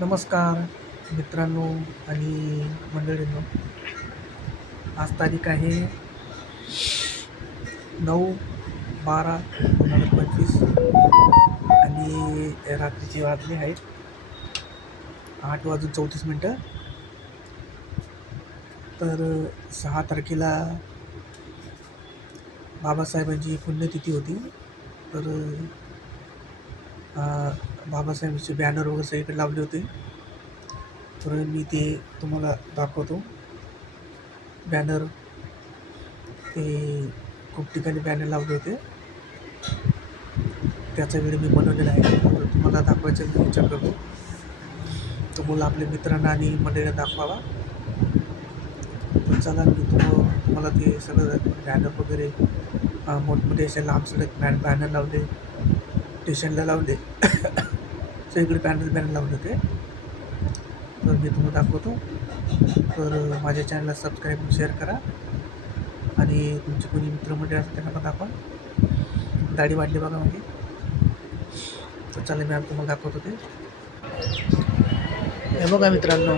नमस्कार मित्रांनो आणि मंडळींनो. आज तारीख आहे 9/12/2025 आणि रात्रीची वाजले आहेत 8:34. तर 6 तारखेला बाबासाहेबांची पुण्यतिथी होती. तर बाबासाहेबांचे बॅनर वगैरे सगळीकडे लावले होते. तर मी ते तुम्हाला दाखवतो. बॅनर ते खूप ठिकाणी बॅनर लावले होते. त्याचा व्हिडिओ मी बनवलेला आहे. तर तुम्हाला दाखवायचा मी विचार करतो. तुम्हाला आपल्या मित्रांना आणि मंडळींना दाखवावा. तर चला मी तुम्हाला ते सगळं बॅनर वगैरे मोठमोठे असे लांब सडक बॅनर लावले, स्टेशनला लावले सगळीकडे बॅनर लावले होते. तर मी तुम्हाला दाखवतो. तर माझ्या चॅनलला सबस्क्राईब शेअर करा आणि तुमचे कोणी मित्रमंडळी असतात त्यांना पण दाखवा. दाढी वाढली बघा माझी. तर चला मी तुम्हाला दाखवतो ते. हे बघा मित्रांनो,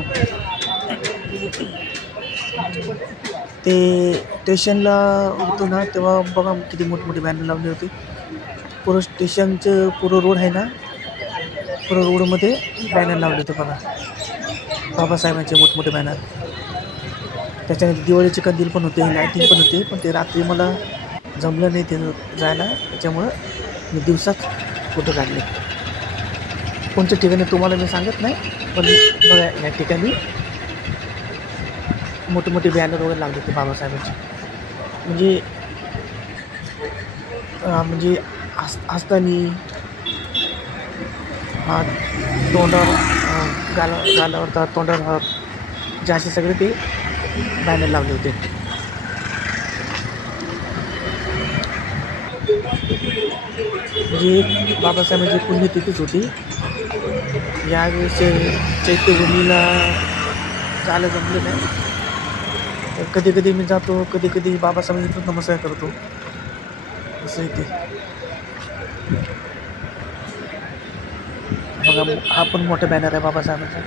ते स्टेशनला होतो ना तेव्हा बघा किती मोठमोठे बॅनर लावले होते. पुरं स्टेशनचं पुरं रोड आहे ना, पुरं रोडमध्ये बॅनर लावले होते बघा, बाबासाहेबांचे मोठमोठे बॅनर. त्याच्यानंतर दिवाळीचे कंदील पण होते, लायटिंग पण होते. पण ते रात्री मला जमलं नाही ते जायला, त्याच्यामुळं मी दिवसात फोटो काढले. कोणत्या ठिकाणी तुम्हाला मी सांगत नाही, पण बघा या ठिकाणी मोठे मोठे बॅनर वगैरे लावले होते बाबासाहेबांचे. म्हणजे असताना तोंडावर गालावर तोंडावर हात जे असे सगळे ते बॅनर लावले होते. म्हणजे बाबासाहेबांची पुण्यतिथीच होती. यावेळेस चैत्यभूमीला जायला जमले नाही. तर कधी कधी मी जातो, कधी कधी बाबासाहेबांची नमस्कार करतो. असं इथे बघा, हा पण मोठा बॅनर आहे बाबासाहेबांचा.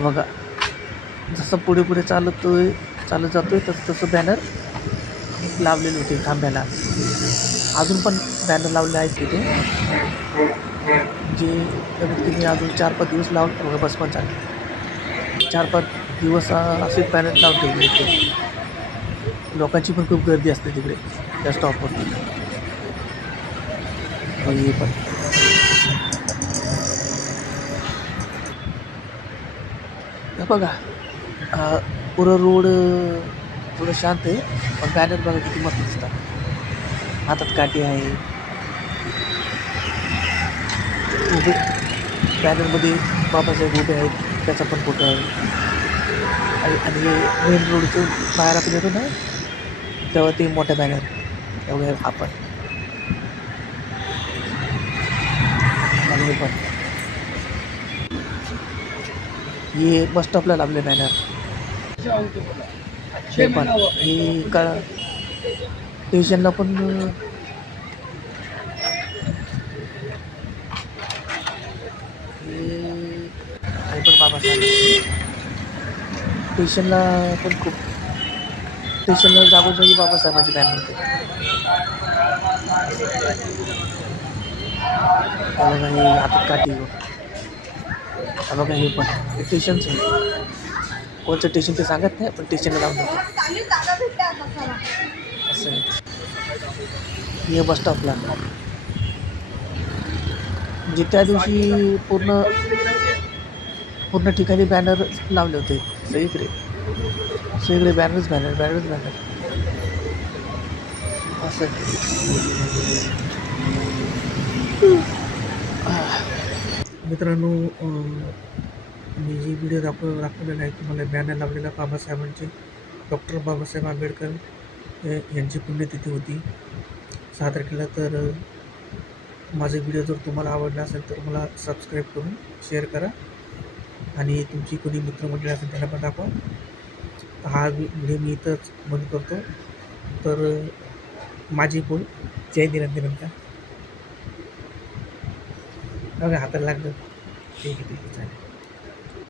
बघा, जसं पुढे पुढे चालत जातोय तसं बॅनर लावलेले होते खांब्याला. अजून पण बॅनर लावले आहेत तिथे, जे कमीत कमी अजून 4-5 दिवस लावून बस पण चालले. 4-5 दिवस असेच बॅनर लावून ठेवले होते. लोकांची पण खूप गर्दी असते तिकडे त्या स्टॉपवरती. हे पण बघा, पुरं रोड थोडं शांत आहे, पण बॅनर बघा किती मस्त दिसतात. हातात काठी आहे. उभे बॅनरमध्ये बाबासाहेब उभे आहेत, त्याचा पण फोटो आहे. आणि मेन रोडचं बाहेर आपण येतो ना तेव्हा ते मोठा बॅनर एवढे आपण आणि पण हे बस स्टॉपला लावले बॅनर. हे पण हे का स्टेशनला पण हे पण बाबासाहेब स्टेशनला पण खूप स्टेशनला जागोजागी बाबासाहेबांचे बॅनर होते. बघा हे हातात काठी. बघा हे पण स्टेशनचं आहे. कोणतं स्टेशन ते सांगत नाही, पण स्टेशनला लावून होतं असं आहे. हे बस स्टॉपला म्हणजे त्या दिवशी पूर्ण ठिकाणी बॅनर लावले होते. सगळीकडे बॅनरच असं. मित्रांनो, मी जी व्हिडिओ दाखवलेला आहे तुम्हाला, बॅनर लावलेला बाबासाहेबांचे, डॉक्टर बाबासाहेब आंबेडकर यांची पुण्यतिथी होती 6 तारखेला. तर माझा व्हिडिओ जर तुम्हाला आवडला असेल तर मला सबस्क्राईब करून शेअर करा आणि तुमची कोणी मित्रमंडळी असेल त्यांना पण दाखवा. हा व्हिडिओ मी इथंच बंद करतो. तर माझी पूल जय निरंजनका बघा हाताला लागलं ठीक आहे चालेल.